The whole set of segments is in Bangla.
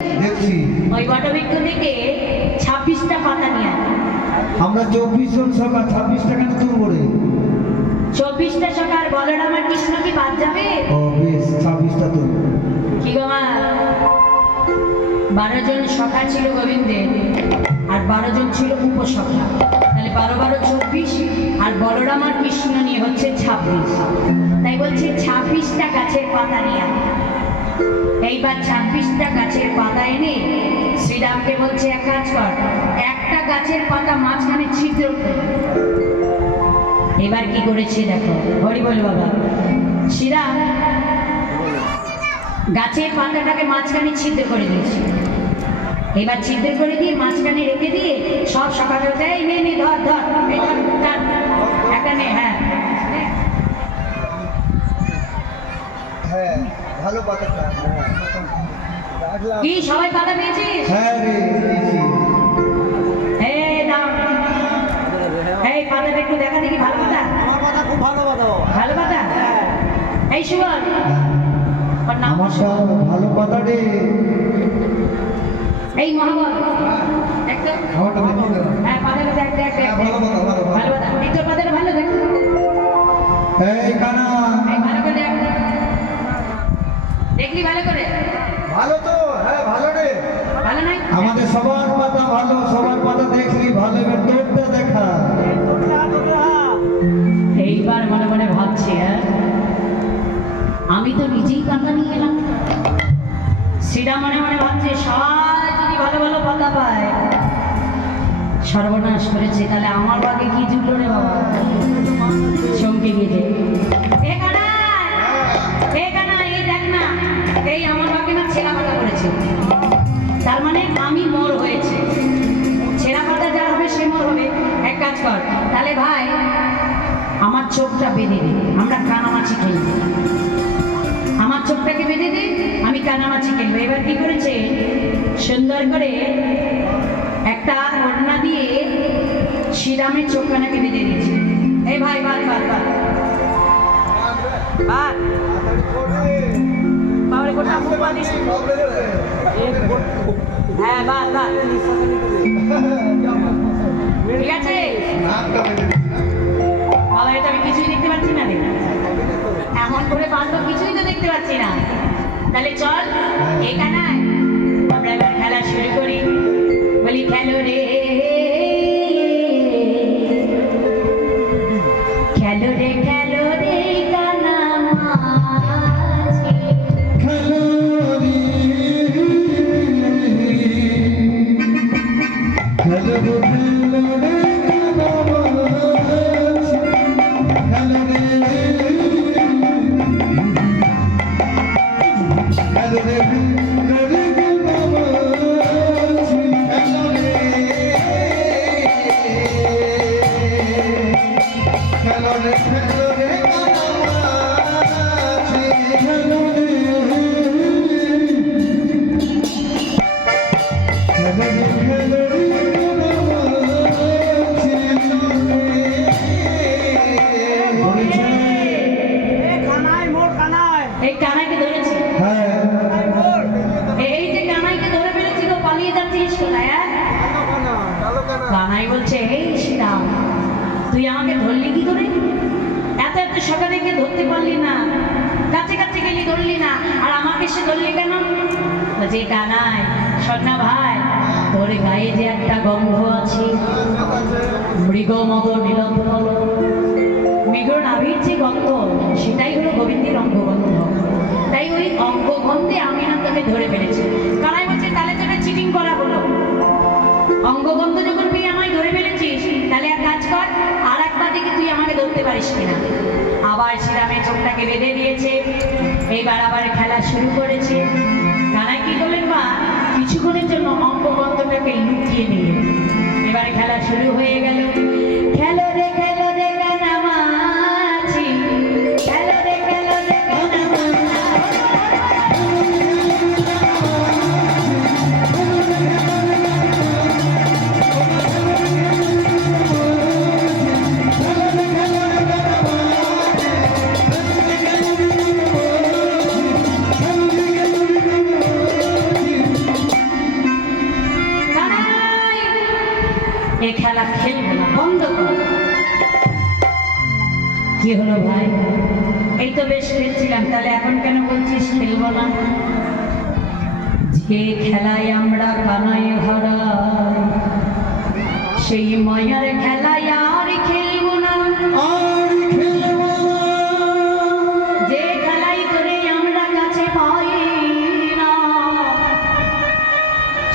দেখছি ওই বটবৃক্ষ থেকে 26টা পাতা নিয়ে আয়। আমরা 24 জন সকা 26 টাকা তো করে 24টা সকার বলরাম আর কৃষ্ণ কি বাদ যাবে? ও বেশ 26টা তো কি গো মা, 12 জন সখা ছিল গোবিন্দের আর 12 জন ছিল উপসখা, তাহলে 12 12 24 আর বলরাম আর কৃষ্ণ নিয়ে হচ্ছে 26। তাই বলছে 26টা গাছের পাতা নিয়ে আয়। এইবার 26টা গাছের পাতা এনে শ্রীরামকে বলছে এক কাজ কর, একটা গাছের পাতা মাঝখানে ছিদ্র কর। এবার কি করেছে দেখো, হরি বল বাবা। শ্রীরাম গাছের পাতাটাকে মাঝখানে ছিদ্র করে দিয়েছে। এবার ছিদ্র করে দিয়ে মাঝখানে রেখে দিয়ে সব সকালে এই নে নে ধর ধর এই ধর ধর একটা নে। হ্যাঁ হ্যাঁ ভালো পাতাটা কি সবাই পাতা পেয়েছিস? হ্যাঁ রে পেয়েছি। এই দাও, এই পাতাটা একটু দেখা দেখি, ভালো পাতা? আমার কথা খুব ভালো কথা। ভালো পাতা? এই সুবল ওর নাম আমারটা ভালো পাতা রে এই মহাবল দেখতো আমারটা দেখি না হ্যাঁ পাতাটা দেখ দেখ দেখ ভালো পাতা ভালো ভালো পাতা, এই তোর পাতাটা ভালো দেখ, এই কানা এই ভালো করে দেখ, দেখলি ভালো করে? ভালো তো হ্যাঁ ভালো রে ভালো নাই? আমাদের সবার পাতা ভালো, সবার পাতা দেখলি ভালো, এবার তোরটা দেখা। এইবার মনে মনে ভাবছি হ্যাঁ আমি তো নিজেই পাতা নিয়ে এলাম। শ্রীরাম মনে মনে ভাবছে সবাই যদি ভালো ভালো পাতা পায় সর্বনাশ করেছে, তাহলে আমার ভাগে কি জুটলো রে বাবা। চমকে গিয়েছে, এ কানা এই দেখ না, এই আমার ভাগে না ছেঁড়া পাতা করেছে, তার মানে আমি মোর হয়েছে। ছেঁড়া পাতা যা হবে সে মোর হবে। এক কাজ কর তাহলে ভাই আমার চোখটা বেঁধে দে, আমরা কানামাছি খেলবো। আমার চোখটাকে বেঁধে দে, আমি কানামাছি খেলবো। এবার কি করেছে, সুন্দর করে একটা ওড়না দিয়ে শ্রীরামের চোখখানাকে বেঁধে দিয়েছে। এই ভাই বাদ বাদ বাদ বাদ বাবারে গোটা মুখ বাঁধিস। হ্যাঁ বাদ বাদ ঠিক আছে বাবা, এটা আমি কিছুই দেখতে পাচ্ছি না রে, এমন করে বাঁধলো কিছুই তো দেখতে পাচ্ছি না। তাহলে চল এখানে আমরা এবার খেলা শুরু করি। বলি খেলো রে খেলো রে খেলো রে কানামাছি। খেলো রে খেলো রে খেলো রে কানামাছি, খেলো রে খেলো রে খেলো রে কানামাছি, খেলো রে খেলো রে খেলো রে কানামাছি, খেলো রে খেলো রে খেলো রে কানামাছি, বলেছে কানাই মোর কানাই, এই কানাইকে ধরেছে, হ্যাঁ কানাই মোর এই যে কানাইকে ধরে ফেলেছি তো পালিয়ে যাচ্ছিস কোথায়? হ্যাঁ কালো কানা। কানাই বলছে এই শ্রীরাম তুই আমাকে ধরলি কি করে? এত এত সকালে কে ধরতে পারলি না, কাছে কাছে গেলি ধরলি না, আর আমাকে সে ধরলি কেন? বলছে কানাই শোন না ভাই, তোর গায়ে যে একটা গন্ধ আছে মৃগ মদ নীলম্বল, মৃগ নাভির যে গন্ধ সেটাই হলো গোবিন্দের অঙ্গগন্ধ। তাই ওই অঙ্গগন্ধে আমি না তোকে ধরে ফেলেছি। কানাই বলছে তাহলে তোকে চিটিং করা হলো, অঙ্গগন্ধ যখন তুই আমায় ধরে ফেলেছিস তাহলে এক কাজ কর, আর একবার দেখি তুই আমাকে ধরতে পারিস কিনা। আবার শ্রীরামের চোখটাকে বেঁধে দিয়েছে। এইবার আবার খেলা শুরু করেছে। কানাই কি করলেন মা, কিছুক্ষণের জন্য অঙ্গগন্ধটাকে লুকিয়ে নিয়ে এবারে খেলা শুরু হয়ে গেল। খেলো রে খেলো রে কানামাছি, খেলো রে খেলো রে কানামাছি। এ খেলা খেলবো না, বন্ধ কর। কি হলো ভাই, এই তো বেশ খেলছিলাম, তাহলে এখন কেন বলছিস খেলবো না? যে খেলায় আমরা কানাই হারাই, সেই মায়ার খেলায় আর খেলবো না। আর খেলবো না। যে খেলাই করে আমরা কাছে পাই না,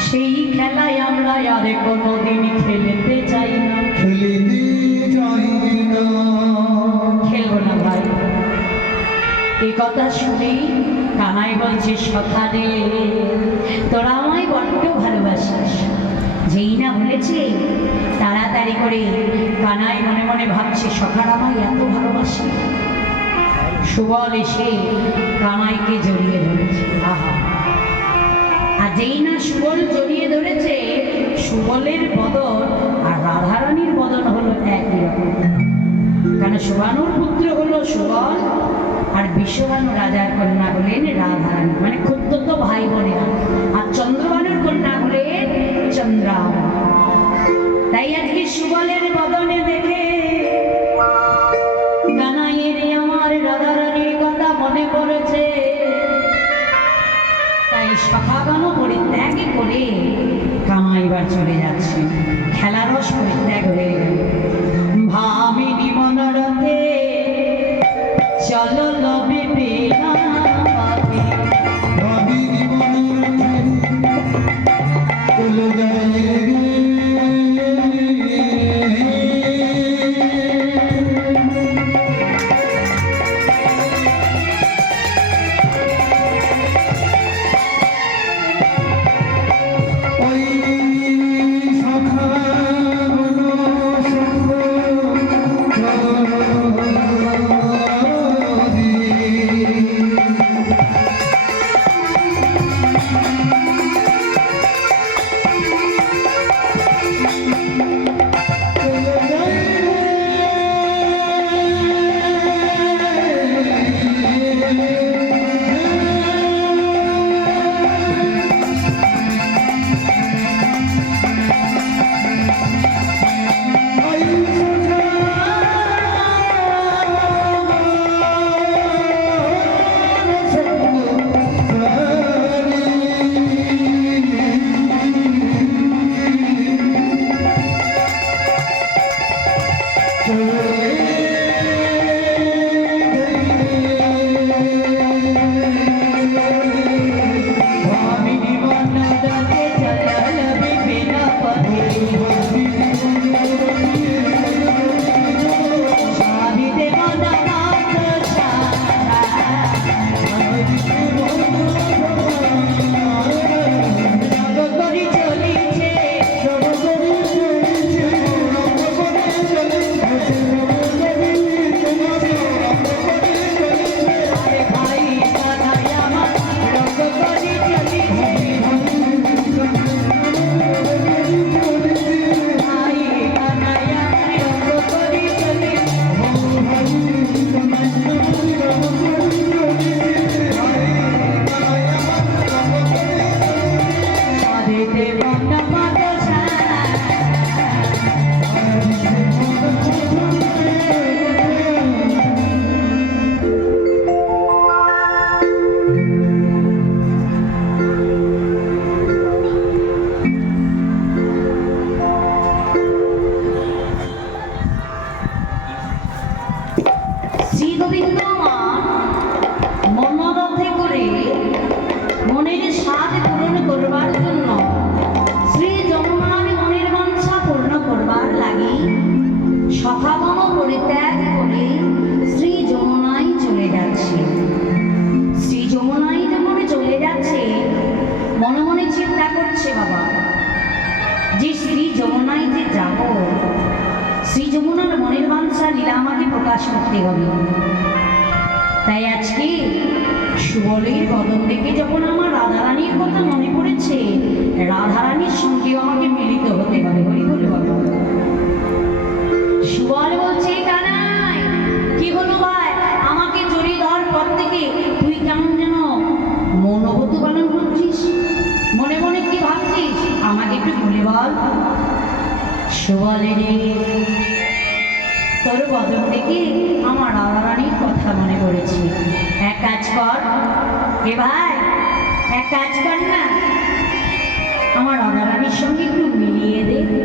সেই খেলায় আমরা আর কোনোদিন খেলতে চাই না। খেলিতে যাই না। খেলবো না ভাই। এই কথা শুনেই কানাই বলছে, সখা রে তোরা আমায় বড্ড ভালোবাসিস। যেই না বলেছে তাড়াতাড়ি করে কানাই মনে মনে ভাবছে, সখার আমায় এত ভালোবাসে। সুবল এসে কানাইকে জড়িয়ে ধরেছে। আহা, আর যেই না সুবল জড়িয়ে ধরেছে, সুবলের বদন আর রাধারানীর বদন হলো একই রকম। কেন শুভানুর পুত্র হলো সুবল, আর বিশ্বভানু রাজার কন্যা হলেন রাধারানী, মানে ক্ষুদ্র তো ভাই বোনেরা। আর চন্দ্রভানুর কন্যা হলেন চন্দ্রা। তাই আজকে সুবলের বদনে দেখে কানাইয়ের আমার রাধারানীর কথা মনে পড়েছে। তাই সখাগণ পরিত্যাগ করে কানাই এবার চলে যাচ্ছে। খেলারস পরিত্যাগ হয়ে গেল। ভামিনী মনোরথে চলো লবে বেনা পাবে। ভাবিনি মনোরথে চলে যায় রে। ওই সখা বন প্রকাশ করতে হবে। তাই আজকে সুবলের বদন দেখে যখন আমার রাধারানীর কথা মনে পড়েছে, রাধারানীর সঙ্গেও আমাকে মিলিত হতে হবে। হরি বলে বলো। সুবল বলছে, কানাই কি হলো ভাই, আমাকে জড়িয়ে দেওয়ার পর থেকে তুই কেমন যেন মনোবত পালন করছিস, মনে মনে কি ভাবছিস আমাকে একটু বলে বল। সুবলিনী, তোর বদন দেখে আমার রানীর কথা মনে পড়েছে। এক কাজ কর এ ভাই, এক কাজ কর না, আমার রানীর সঙ্গে একটু মিলিয়ে দে।